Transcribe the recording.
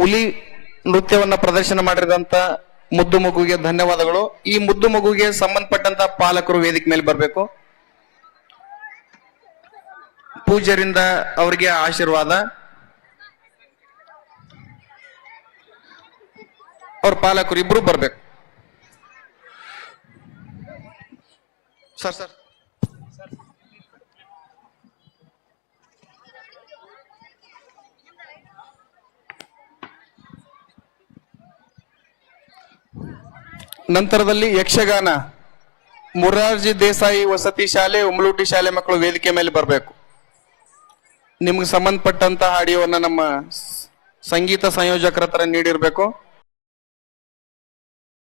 ಹುಲಿ ನೃತ್ಯವನ್ನ ಪ್ರದರ್ಶನ ಮಾಡಿದಂತ ಮುದ್ದು ಮಗುವಿಗೆ ಧನ್ಯವಾದಗಳು. ಈ ಮುದ್ದು ಮಗುವಿಗೆ ಸಂಬಂಧಪಟ್ಟಂತ ಪಾಲಕರು ವೇದಿಕೆ ಮೇಲೆ ಬರಬೇಕು. ಪೂಜ್ಯರಿಂದ ಅವರಿಗೆ ಆಶೀರ್ವಾದ. ಅವ್ರ ಪಾಲಕರು ಇಬ್ರು ಬರ್ಬೇಕು. ಸರ್ ನಂತರದಲ್ಲಿ ಯಕ್ಷಗಾನ ಮುರಾರ್ಜಿ ದೇಸಾಯಿ ವಸತಿ ಶಾಲೆ ಉಮ್ಲೂಟಿ ಶಾಲೆ ಮಕ್ಕಳು ವೇದಿಕೆ ಮೇಲೆ ಬರಬೇಕು. ನಿಮ್ಗೆ ಸಂಬಂಧಪಟ್ಟಂತ ಆಡಿಯೋವನ್ನ ನಮ್ಮ ಸಂಗೀತ ಸಂಯೋಜಕರ ಹತ್ರ ನೀಡಿರ್ಬೇಕು.